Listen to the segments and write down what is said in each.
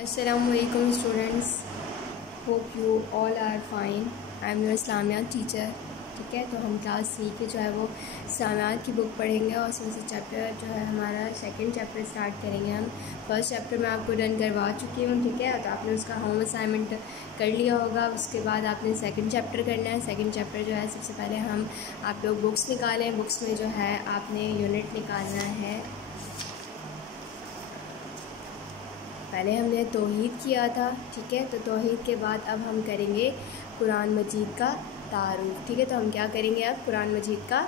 Assalamualaikum students, hope you all are fine. I am your इस्लामियात teacher. ठीक है, तो हम क्लास 3 के जो है वो इस्लामियात की बुक पढ़ेंगे और उसमें से चैप्टर जो है हमारा सेकंड चैप्टर स्टार्ट करेंगे हम. फर्स्ट चैप्टर मैं आपको डन करवा चुकी हूँ. ठीक है, तो आपने उसका होम असाइनमेंट कर लिया होगा. उसके बाद आपने सेकंड चैप्टर करना है. सेकंड चैप्टर जो है सबसे पहले हम आप लोग बुक्स निकालें. बुक्स में जो है आपने यूनिट निकालना है. पहले हमने तौहीद किया था. ठीक है, तो तौहीद के बाद अब हम करेंगे कुरान मजीद का तारुफ़. ठीक है, तो हम क्या करेंगे, अब कुरान मजीद का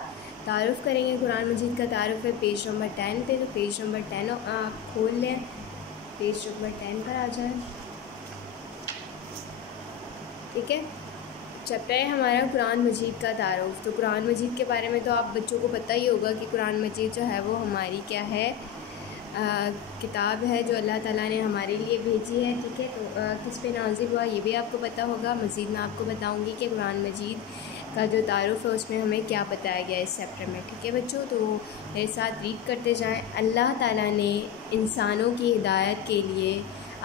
तारुफ़ करेंगे. कुरान मजीद का तारुफ़ है पेज नंबर 10 पे. तो पेज नंबर 10 आप खोल लें. पेज नंबर 10 पर आ जाए. ठीक है, चैप्टर है हमारा कुरान मजीद का तारुफ़. तो कुरान मजीद के बारे में तो आप बच्चों को पता ही होगा कि कुरान मजीद जो है वो हमारी क्या है, किताब है जो अल्लाह ताला ने हमारे लिए भेजी है. ठीक है, तो किस पे नाजिल हुआ ये भी आपको पता होगा. मज़ीद मैं आपको बताऊंगी कि कुरान मजीद का जो तारुफ़ है उसमें हमें क्या बताया गया है इस चैप्टर में. ठीक है बच्चों, तो मेरे साथ रीड करते जाएं. अल्लाह ताला ने इंसानों की हिदायत के लिए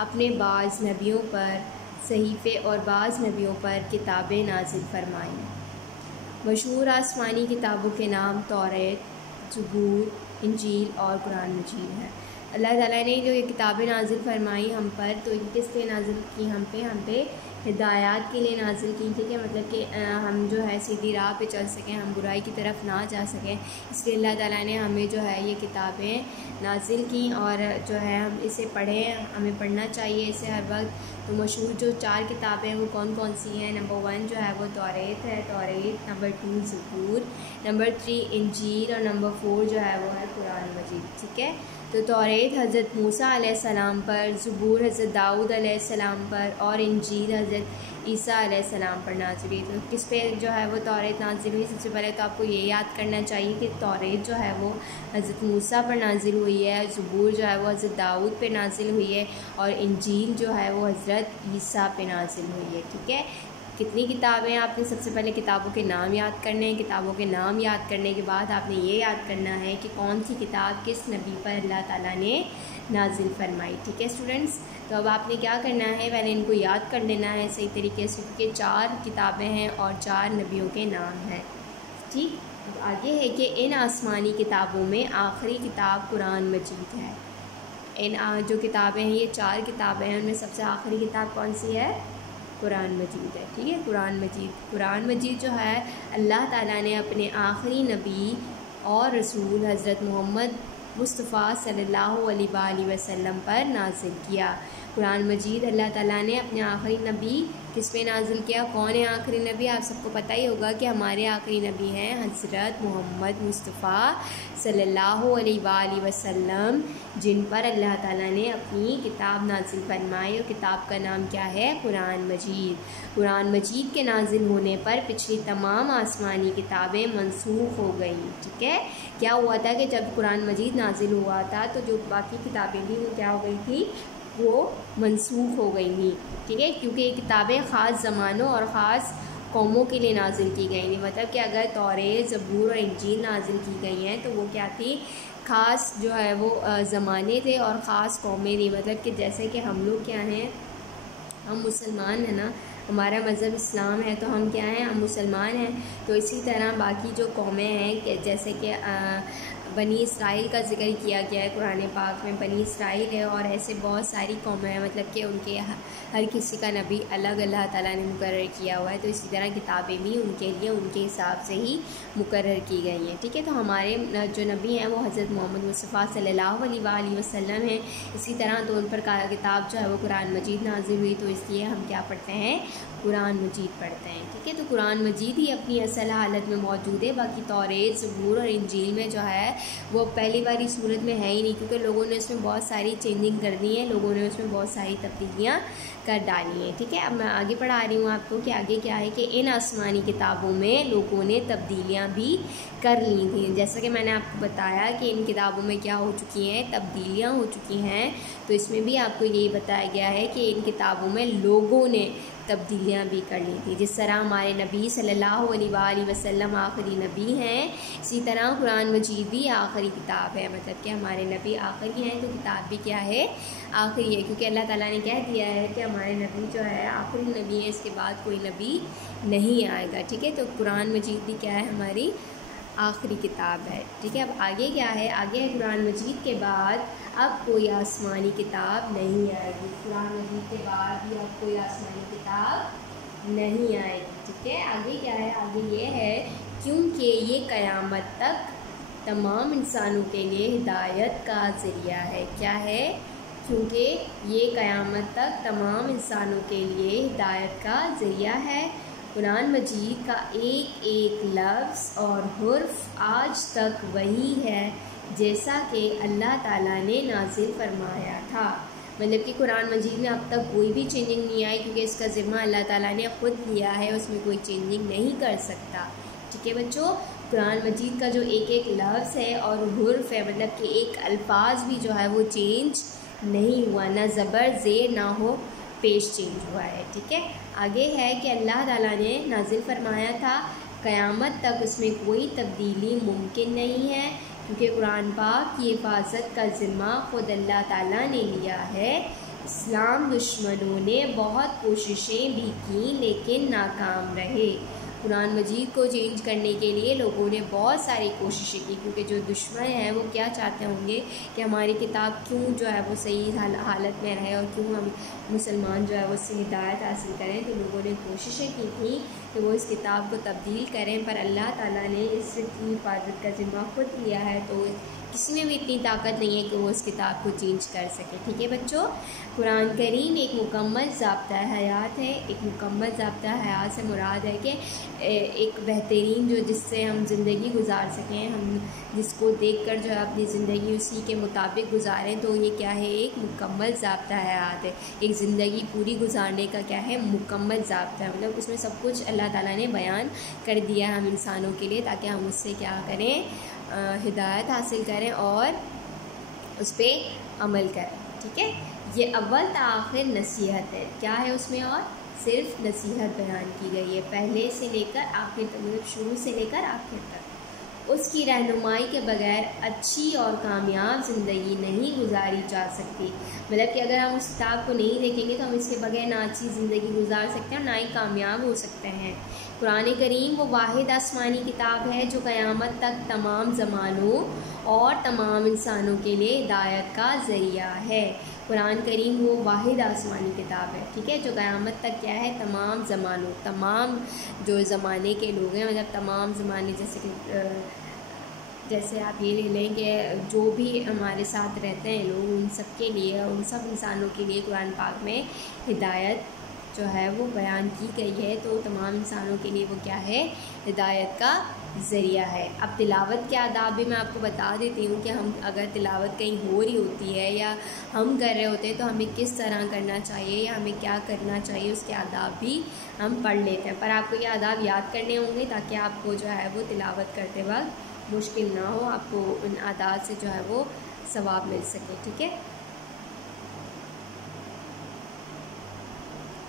अपने बाज़ नबियों पर सहीफ़े और बाज़ नबियों पर किताबें नाजिल फरमाईं. मशहूर आसमानी किताबों के नाम तौरात, ज़बूर, इंजील और कुरान मजीद है. अल्लाह ताला ने जो ये किताबें नाजिल फरमाई हम पर, तो ये किस लिए नाजिल की, हम पे हिदायत के लिए नाजिल की. ठीक है, मतलब कि हम जो है सीधी राह पे चल सकें, हम बुराई की तरफ ना जा सकें, इसलिए अल्लाह ताला ने हमें जो है ये किताबें नाजिल की. और जो है हम इसे पढ़ें, हमें पढ़ना चाहिए इसे हर वक्त. तो मशहूर जो 4 किताबें हैं वो कौन कौन सी हैं. नंबर 1 जो है वो तौरात है, तौरात. नंबर 2 ज़बूर. नंबर 3 इंजील. और नंबर 4 जो है वो है कुरान मजीद. ठीक है, तो तौरात हज़रत मूसा अलैहिस्सलाम पर, ज़बूर हज़रत दाऊद अलैहिस्सलाम पर और इंजील हज़रत ईसा अलैहिस्सलाम पर नाज़िल हुई. तो किस पे जो है वो तौरात नाज़िल हुई. सबसे पहले तो आपको ये याद करना चाहिए कि तौरात जो है वो हज़रत मूसा पर नाज़िल हुई है, ज़बूर जो है वो हज़रत दाऊद पे नाज़िल हुई है और इंजील जो है वो हज़रत ईसा पे नाज़िल हुई है. ठीक है, कितनी किताबें आपने सबसे पहले किताबों के नाम याद करने हैं. किताबों के नाम याद करने के बाद आपने ये याद करना है कि कौन सी किताब किस नबी पर अल्लाह ताला ने नाजिल फरमाई. ठीक है स्टूडेंट्स, तो अब आपने क्या करना है, पहले इनको याद कर लेना है सही तरीके से, क्योंकि 4 किताबें हैं और 4 नबियों के नाम हैं. ठीक, अब आगे है कि इन आसमानी किताबों में आखिरी किताब कुरान मजीद है. इन जो किताबें हैं ये 4 किताबें हैं, उनमें सबसे आखिरी किताब कौन सी है, कुरान मजीद है. ठीक है, कुरान मजीद जो है अल्लाह ताला ने अपने आखिरी नबी और रसूल हज़रत मोहम्मद मुस्तफ़ा सल्लल्लाहु अलैहि वसल्लम पर नाजिल किया. कुरान मजीद अल्लाह ताला ने अपने आखिरी नबी किस पे नाजिल किया. कौन है आखिरी नबी, आप सबको पता ही होगा कि हमारे आखिरी नबी हैं हज़रत मोहम्मद मुस्तफ़ा सल्लल्लाहु अलैहि वसल्लम, जिन पर अल्लाह ताला ने अपनी किताब नाजिल फरमाई. और किताब का नाम क्या है, कुरान मजीद. कुरान मजीद के नाजिल होने पर पिछली तमाम आसमानी किताबें मनसूख हो गई. ठीक है, क्या हुआ था कि जब कुरान मजीद नाजिल हुआ था तो जो बाकी किताबें थी वो क्या हो गई थी, वो मनसूख हो गई थी. ठीक है, क्योंकि ये किताबें ख़ास ज़मानों और ख़ास कौमों के लिए नाजिल की गई थी. मतलब कि अगर तौरात, ज़बूर और इंजील नाजिल की गई हैं तो वो क्या थी, ख़ास जो है वो ज़माने थे और ख़ास कौमें थी. मतलब कि जैसे कि हम लोग क्या हैं, हम मुसलमान हैं ना, हमारा मज़हब इस्लाम है, तो हम क्या हैं, हम मुसलमान हैं. तो इसी तरह बाकी जो कौमें हैं कि जैसे कि बनी इसराइल का ज़िक्र किया गया है कुरान पाक में. बनी इसराइल है और ऐसे बहुत सारी कौमें हैं, मतलब कि उनके हर किसी का नबी अलग अल्लाह ताला ने मुकर्रर किया हुआ है. तो इसी तरह किताबें भी उनके लिए उनके हिसाब से ही मुकर्रर की गई हैं. ठीक है, तो हमारे जो नबी हैं वो हज़रत मोहम्मद मुस्तफ़ा सल्लल्लाहु अलैहि वसल्लम हैं. इसी तरह तो उन पर किताब जो है वो कुरान मजीद नाज़िल हुई, तो इसलिए हम क्या पढ़ते हैं, कुरान मजीद पढ़ते हैं. ठीक है, तो कुरान मजीद ही अपनी असल हालत में मौजूद है. बाकी तौरात, ज़बूर और इंजील में जो है वो पहली वाली सूरत में है ही नहीं, क्योंकि लोगों ने उसमें बहुत सारी चेंजिंग कर दी है, लोगों ने उसमें बहुत सारी तब्दीलियाँ कर डाली हैं. ठीक है, अब मैं आगे पढ़ा रही हूँ आपको कि आगे क्या है कि इन आसमानी किताबों में लोगों ने तब्दीलियाँ भी कर ली थी. जैसा कि मैंने आपको बताया कि इन किताबों में क्या हो चुकी हैं, तब्दीलियाँ हो चुकी हैं. तो इसमें भी आपको यही बताया गया है कि इन किताबों में लोगों ने तब्दीलियाँ भी कर ली थी. जिस तरह हमारे नबी सल्लल्लाहु अलैहि वसल्लम आखिरी नबी हैं, इसी तरह कुरान मजीद भी आखिरी किताब है, मतलब कि हमारे नबी आखिरी हैं तो किताब भी क्या है, आखिरी है, क्योंकि अल्लाह ताला ने कह दिया है कि हमारे नबी जो है आखिरी नबी है, इसके बाद कोई नबी नहीं आएगा। ठीक है, तो कुरान मजीद भी क्या है, हमारी आखिरी किताब है। ठीक है, अब आगे क्या है, आगे है कुरान मजीद के बाद अब कोई आसमानी किताब नहीं आएगी। कुरान मजीद के बाद भी अब कोई आसमानी किताब नहीं आएगी। ठीक है, आगे क्या है, आगे ये है क्योंकि ये क़यामत तक तमाम इंसानों के लिए हिदायत का ज़रिया है। क्या है, क्योंकि ये क़यामत तक तमाम इंसानों के लिए हिदायत का ज़रिया है। कुरान मजीद का एक एक लफ्ज़ और हुर्फ आज तक वही है जैसा कि अल्लाह ताला ने नाजिल फरमाया था। मतलब कि कुरान मजीद में अब तक कोई भी चेंजिंग नहीं आई, क्योंकि इसका ज़िम्मा अल्लाह ताला ने ख़ुद लिया है, उसमें कोई चेंजिंग नहीं कर सकता। ठीक है बच्चों, कुरान मजीद का जो एक एक लफ्ज़ है और हुर्फ है, मतलब कि एक अल्फाज भी जो है वो चेंज नहीं हुआ, ना ज़बर ज़ेर ना हो पेश चेंज हुआ है। ठीक है, आगे है कि अल्लाह ताला ने नाजिल फरमाया था क़यामत तक उसमें कोई तब्दीली मुमकिन नहीं है, क्योंकि कुरान पाक की हिफाजत का ज़िम्मा ख़ुद अल्लाह ताला ने लिया है। इस्लाम दुश्मनों ने बहुत कोशिशें भी की लेकिन नाकाम रहे। कुरान मजीद को चेंज करने के लिए लोगों ने बहुत सारी कोशिशें की, क्योंकि जो दुश्मन हैं वो क्या चाहते होंगे कि हमारी किताब क्यों जो है वो सही हालत में रहे और क्यों हम मुसलमान जो है वो उससे हिदायत हासिल करें। तो लोगों ने कोशिशें की थी कि वो इस किताब को तब्दील करें, पर अल्लाह ताला ने इसकी हिफाजत का ज़िम्मा खुद लिया है, तो किसी में भी इतनी ताकत नहीं है कि वो इस किताब को चेंज कर सके। ठीक है बच्चों, कुरान करीम एक मुकम्मल ज़ाब्ता हयात है। एक मुकम्मल ज़ाब्ता हयात से मुराद है कि एक बेहतरीन जो जिससे हम ज़िंदगी गुजार सकें, हम जिसको देखकर जो है अपनी ज़िंदगी उसी के मुताबिक गुजारें, तो ये क्या है, एक मुकम्मल ज़ाब्ता हयात है। एक ज़िंदगी पूरी गुजारने का क्या है, मुकम्मल ज़ाब्ता है, मतलब उसमें सब कुछ अल्लाह ताला ने बयान कर दिया हम इंसानों के लिए, ताकि हम उससे क्या करें, हिदायत हासिल करें और उस पर अमल करें। ठीक है, ये अव्वल ता आखिर नसीहत है। क्या है उसमें, और सिर्फ नसीहत बयान की गई है, पहले से लेकर आखिर तक, मतलब शुरू से लेकर आखिर तक। उसकी रहनुमाई के बगैर अच्छी और कामयाब ज़िंदगी नहीं गुजारी जा सकती। मतलब कि अगर हम उस किताब को नहीं देखेंगे तो हम इसके बगैर ना अच्छी ज़िंदगी गुजार सकते हैं और ना ही कामयाब हो सकते हैं। कुरान करीम वो वाहिद आसमानी किताब है जो क़यामत तक तमाम ज़मानों और तमाम इंसानों के लिए हिदायत का ज़रिया है। कुरान करीम वो वाहिद आसमानी किताब है, ठीक है, जो क़यामत तक क्या है, तमाम ज़मानों, तमाम जो ज़माने के लोग हैं, मतलब तमाम ज़माने, जैसे कि जैसे आप ये ले लें कि जो भी हमारे साथ रहते हैं लोग, उन सब के लिए, उन सब इंसानों के लिए कुरान पाक में हिदायत जो है वो बयान की गई है। तो तमाम इंसानों के लिए वो क्या है, हिदायत का ज़रिया है। अब तिलावत के आदाब भी मैं आपको बता देती हूँ कि हम अगर तिलावत कहीं हो रही होती है या हम कर रहे होते हैं तो हमें किस तरह करना चाहिए या हमें क्या करना चाहिए, उसके आदाब भी हम पढ़ लेते हैं। पर आपको ये आदाब याद करने होंगे ताकि आपको जो है वो तिलावत करते वक्त मुश्किल ना हो, आपको उन आदाब से जो है वो सवाब मिल सके। ठीक है,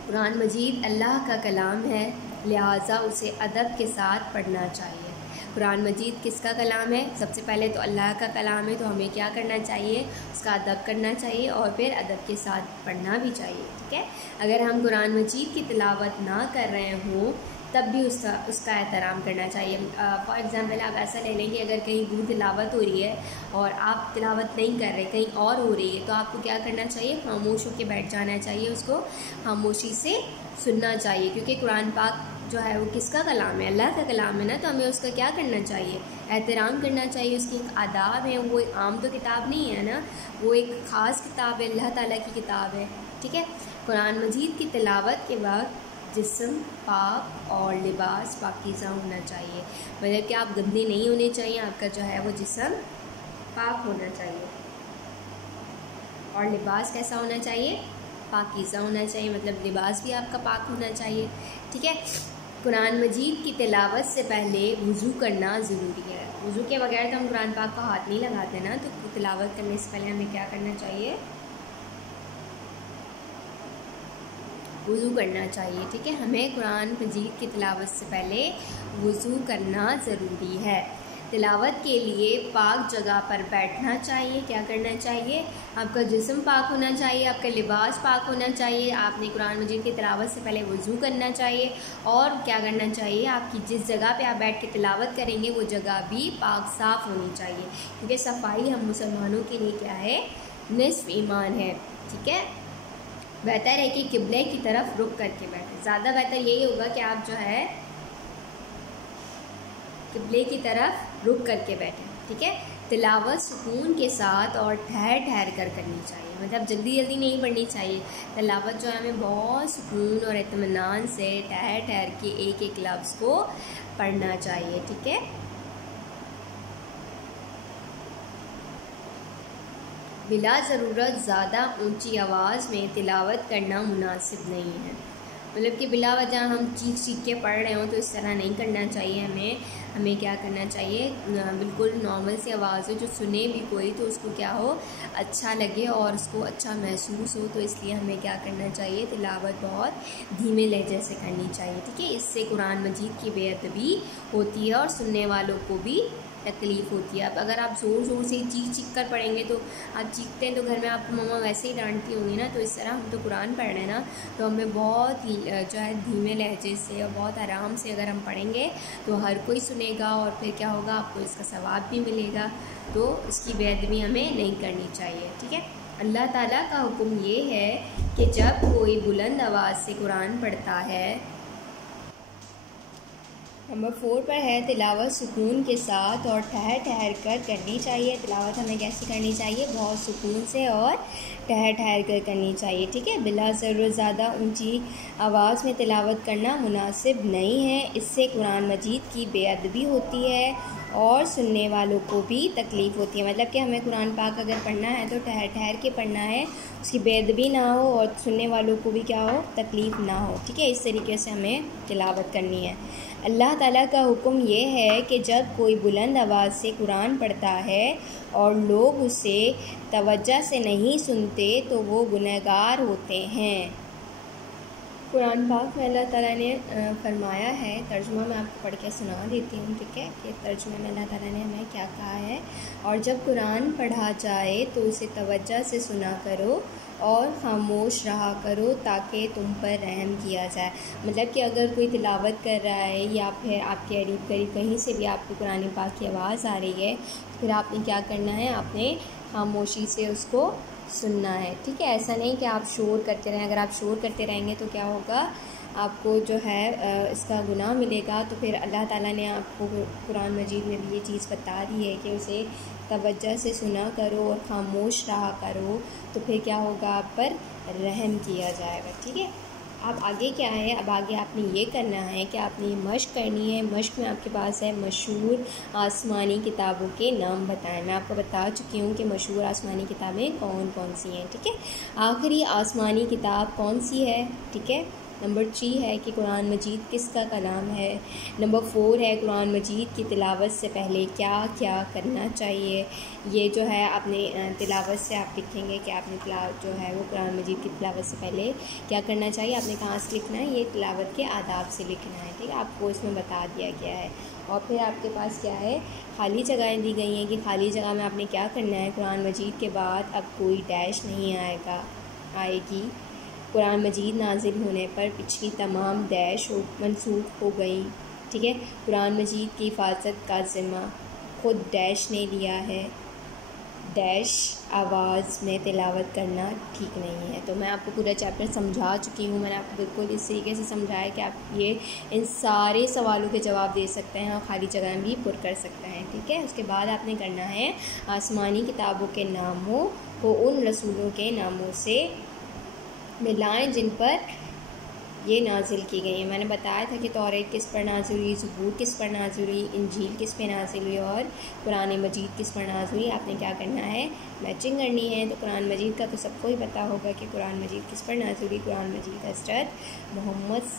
कुरान मजीद अल्लाह का कलाम है, लिहाजा उसे अदब के साथ पढ़ना चाहिए। कुरान मजीद किसका कलाम है? सबसे पहले तो अल्लाह का कलाम है, तो हमें क्या करना चाहिए, उसका अदब करना चाहिए और फिर अदब के साथ पढ़ना भी चाहिए। ठीक है, अगर हम कुरान मजीद की तिलावत ना कर रहे हों तब भी उसका एहतराम करना चाहिए। फॉर एग्ज़ाम्पल आप ऐसा ले लें कि अगर कहीं दूर तिलावत हो रही है और आप तिलावत नहीं कर रहे, कहीं और हो रही है, तो आपको क्या करना चाहिए, खामोश होकर बैठ जाना चाहिए, उसको खामोशी से सुनना चाहिए, क्योंकि कुरान पाक जो है वो किसका कलाम है, अल्लाह का कलाम है ना, तो हमें उसका क्या करना चाहिए, एहतराम करना चाहिए। उसकी एक आदाब है, वो एक आम तो किताब नहीं है ना, वो एक ख़ास किताब है, अल्लाह ताला की किताब है। ठीक है, कुरान मजीद की तिलावत के वक्त जिस्म पाक और लिबास पाकीज़ा होना चाहिए, मतलब कि आप गंदे नहीं होने चाहिए, आपका जो है वो जिस्म पाक होना चाहिए और लिबास कैसा होना चाहिए, पाकीज़ा होना चाहिए, मतलब लिबास भी आपका पाक होना चाहिए। ठीक है, कुरान मजीद की तिलावत से पहले वज़ू करना ज़रूरी है। वज़ू के बगैर तो हम कुरान पाक को हाथ नहीं लगाते ना, तो तिलावत करने से पहले हमें क्या करना चाहिए, वज़ू करना चाहिए। ठीक है, हमें कुरान मजीद की तिलावत से पहले वज़ू करना ज़रूरी है। तिलावत के लिए पाक जगह पर बैठना चाहिए। क्या करना चाहिए? आपका जिस्म पाक होना चाहिए, आपका लिबास पाक होना चाहिए, आपने कुरान मजीद की तिलावत से पहले वज़ू करना चाहिए और क्या करना चाहिए, आपकी जिस जगह पे आप बैठ के तिलावत करेंगे वो जगह भी पाक साफ़ होनी चाहिए, क्योंकि सफाई हम मुसलमानों के लिए क्या है, निस्फ़ ईमान है। ठीक है, बेहतर है कि किबले की तरफ रुक करके बैठें। ज़्यादा बेहतर यही होगा कि आप जो है किबले की तरफ रुक करके बैठें। ठीक है, तिलावत सुकून के साथ और ठहर ठहर कर करनी चाहिए, मतलब जल्दी जल्दी नहीं पढ़नी चाहिए। तिलावत जो है हमें बहुत सुकून और इत्मीनान से ठहर ठहर के एक एक लफ्ज़ को पढ़ना चाहिए। ठीक है, बिला ज़रूरत ज़्यादा ऊंची आवाज़ में तिलावत करना मुनासिब नहीं है। मतलब कि बिला वजह हम चीख चीख के पढ़ रहे हों तो इस तरह नहीं करना चाहिए। हमें क्या करना चाहिए, बिल्कुल नॉर्मल सी आवाज़ हो, जो सुने भी कोई तो उसको क्या हो, अच्छा लगे और उसको अच्छा महसूस हो। तो इसलिए हमें क्या करना चाहिए, तिलावत बहुत धीमे लहजे से करनी चाहिए। ठीक है, इससे कुरान मजीद की बेअदबी होती है और सुनने वालों को भी तकलीफ़ होती है। अब अगर आप ज़ोर ज़ोर से चीख चीख कर पढ़ेंगे तो आप चीखते हैं तो घर में आपको मम्मा वैसे ही डांटती होंगी ना। तो इस तरह हम तो कुरान पढ़ रहे हैं ना, तो हमें बहुत जो है धीमे लहजे से और बहुत आराम से अगर हम पढ़ेंगे तो हर कोई सुनेगा और फिर क्या होगा, आपको इसका सवाब भी मिलेगा। तो इसकी बेअदबी हमें नहीं करनी चाहिए। ठीक है, अल्लाह ताला का हुक्म ये है कि जब कोई बुलंद आवाज़ से कुरान पढ़ता है। नंबर 4 पर है तिलावत सुकून के साथ और ठहर ठहर कर करनी चाहिए। तिलावत हमें कैसे करनी चाहिए, बहुत सुकून से और ठहर ठहर कर करनी चाहिए। ठीक है, बिला ज़रूरत ज़्यादा ऊंची आवाज़ में तिलावत करना मुनासिब नहीं है, इससे कुरान मजीद की बेअदबी होती है और सुनने वालों को भी तकलीफ़ होती है। मतलब कि हमें कुरान पाक अगर पढ़ना है तो ठहर ठहर के पढ़ना है, उसकी बेअदबी ना हो और सुनने वालों को भी क्या हो, तकलीफ़ ना हो। ठीक है, इस तरीके से हमें तिलावत करनी है। अल्लाह ताला का हुक्म ये है कि जब कोई बुलंद आवाज़ से कुरान पढ़ता है और लोग उसे तवज्जो से नहीं सुनते तो वो गुनहगार होते हैं। कुरान पाक में अल्लाह ताला ने फरमाया है, तर्जुमा मैं आपको पढ़ के सुना देती हूँ। ठीक है, कि तर्जुमे में अल्लाह ताला ने हमें क्या कहा है, और जब कुरान पढ़ा जाए तो उसे तवज्जो से सुना करो और ख़ामोश रहा करो ताकि तुम पर रहम किया जाए। मतलब कि अगर कोई तिलावत कर रहा है या फिर आपके करीब करीब कहीं से भी आपको कुरान पाक की आवाज़ आ रही है तो फिर आपने क्या करना है, आपने खामोशी से उसको सुनना है। ठीक है, ऐसा नहीं कि आप शोर करते रहें। अगर आप शोर करते रहेंगे तो क्या होगा, आपको जो है इसका गुनाह मिलेगा। तो फिर अल्लाह ताला ने आपको कुरान मजीद में भी ये चीज़ बता दी है कि उसे तवज्जो से सुना करो और खामोश रहा करो, तो फिर क्या होगा, आप पर रहम किया जाएगा। ठीक है, अब आगे क्या है, अब आगे आपने ये करना है कि आपने ये मश्क करनी है। मश्क में आपके पास है मशहूर आसमानी किताबों के नाम बताएं। मैं आपको बता चुकी हूँ कि मशहूर आसमानी किताबें कौन कौन सी हैं। ठीक है, आखिरी आसमानी किताब कौन सी है। ठीक है, नंबर 3 है कि कुरान मजीद किसका कलाम है। नंबर 4 है कुरान मजीद की तिलावत से पहले क्या क्या करना चाहिए। ये जो है आपने तिलावत से आप लिखेंगे कि आपने जो है वो कुरान मजीद की तिलावत से पहले क्या करना चाहिए, आपने कहाँ से लिखना है, ये तिलावत के आदाब से लिखना है। ठीक है, आपको इसमें बता दिया गया है। और फिर आपके पास क्या है, खाली जगहें दी गई हैं कि खाली जगह में आपने क्या करना है। कुरान मजीद के बाद अब कोई डैश नहीं आएगी। कुरान मजीद नाजिल होने पर पिछली तमाम डैश मनसूख हो गई। ठीक है, कुरान मजीद की हिफाजत का ज़िम्मा खुद डैश ने लिया है। डैश आवाज़ में तिलावत करना ठीक नहीं है। तो मैं आपको पूरा चैप्टर समझा चुकी हूँ। मैंने आपको बिल्कुल इस तरीके से समझाया कि आप ये इन सारे सवालों के जवाब दे सकते हैं और खाली जगह भी पुर कर सकते हैं। ठीक है, उसके बाद आपने करना है आसमानी किताबों के नामों को उन रसूलों के नामों से मिलाएं जिन पर ये नाजिल की गई है। मैंने बताया था कि तौरेत किस पर नाजिल हुई, ज़बूर किस पर नाजिल हुई, इंजील किस पे नाजिल हुई और कुरान मजीद किस पर नाजिल हुई। आपने क्या करना है, मैचिंग करनी है। तो कुरान मजीद का तो सबको ही पता होगा कि कुरान मजीद किस पर नाजिल हुई। कुरान मजीद हज़रत मोहम्मद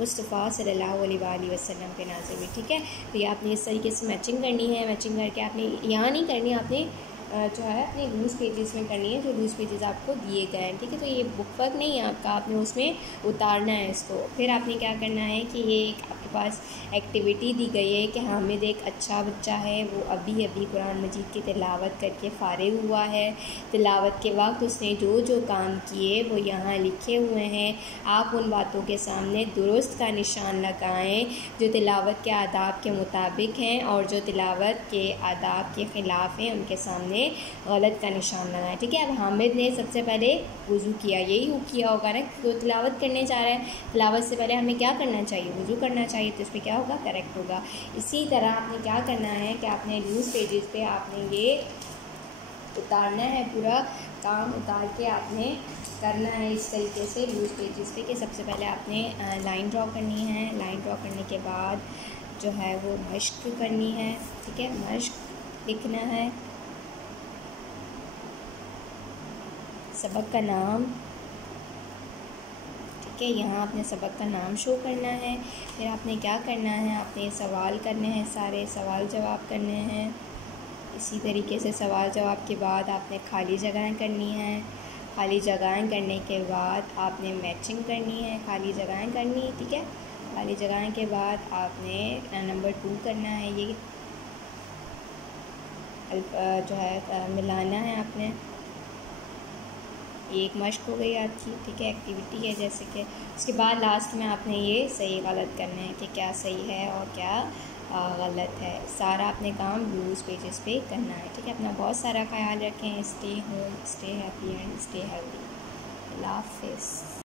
मुस्तफ़ा सल्लल्लाहु अलैहि वसल्लम पे नाजिल हुई। ठीक है, तो ये आपने इस तरीके से मैचिंग करनी है। मैचिंग करके आपने यहाँ नहीं करनी, आपने जो है अपने लूज़ पेजेस में करनी है, जो लूज़ पेजेस आपको दिए गए हैं। ठीक है, तो ये बुक वर्क नहीं है आपका, आपने उसमें उतारना है इसको। फिर आपने क्या करना है कि ये एक आपके पास एक्टिविटी दी गई है कि हामिद एक अच्छा बच्चा है, वो अभी अभी कुरान मजीद की तिलावत करके फ़ारिग हुआ है। तिलावत के वक्त उसने जो जो काम किए वो यहाँ लिखे हुए हैं। आप उन बातों के सामने दुरुस्त का निशान लगाएं जो तिलावत के आदाब के मुताबिक हैं, और जो तिलावत के आदाब के ख़िलाफ़ हैं उनके सामने गलत का निशान लगाएं। ठीक है। अब हामिद ने सबसे पहले वज़ू किया, यही किया होगा ना, तो तिलावत करने जा रहे हैं, तिलावत से पहले हमें क्या करना चाहिए, वज़ू करना चाहिए, तो इस पर क्या होगा, करेक्ट होगा। इसी तरह आपने क्या करना है कि आपने न्यूज़ पेजेस पे आपने ये उतारना है, पूरा काम उतार के आपने करना है इस तरीके से न्यूज़ पेजेस पे कि सबसे पहले आपने लाइन ड्रॉ करनी है। लाइन ड्रॉ करने के बाद जो है वो मश्क करनी है। ठीक है, मश्क लिखना है, सबक का नाम। ठीक है, यहाँ आपने सबक का नाम शो करना है। फिर आपने क्या करना है, आपने सवाल करने हैं, सारे सवाल जवाब करने हैं। इसी तरीके से सवाल जवाब के बाद आपने खाली जगहें करनी हैं। खाली जगहें करने के बाद आपने मैचिंग करनी है, खाली जगहें करनी। ठीक है, खाली जगहें के बाद आपने नंबर 2 करना है, ये जो है मिलाना है आपने। ये एक मश्क हो गई आपकी। ठीक है, एक्टिविटी है जैसे कि। उसके बाद लास्ट में आपने ये सही गलत करना है कि क्या सही है और क्या गलत है। सारा अपने काम न्यूज़ पेजेस पे करना है। ठीक है, अपना बहुत सारा ख्याल रखें। Stay home, stay happy and stay healthy. Allah हाफ़िज़।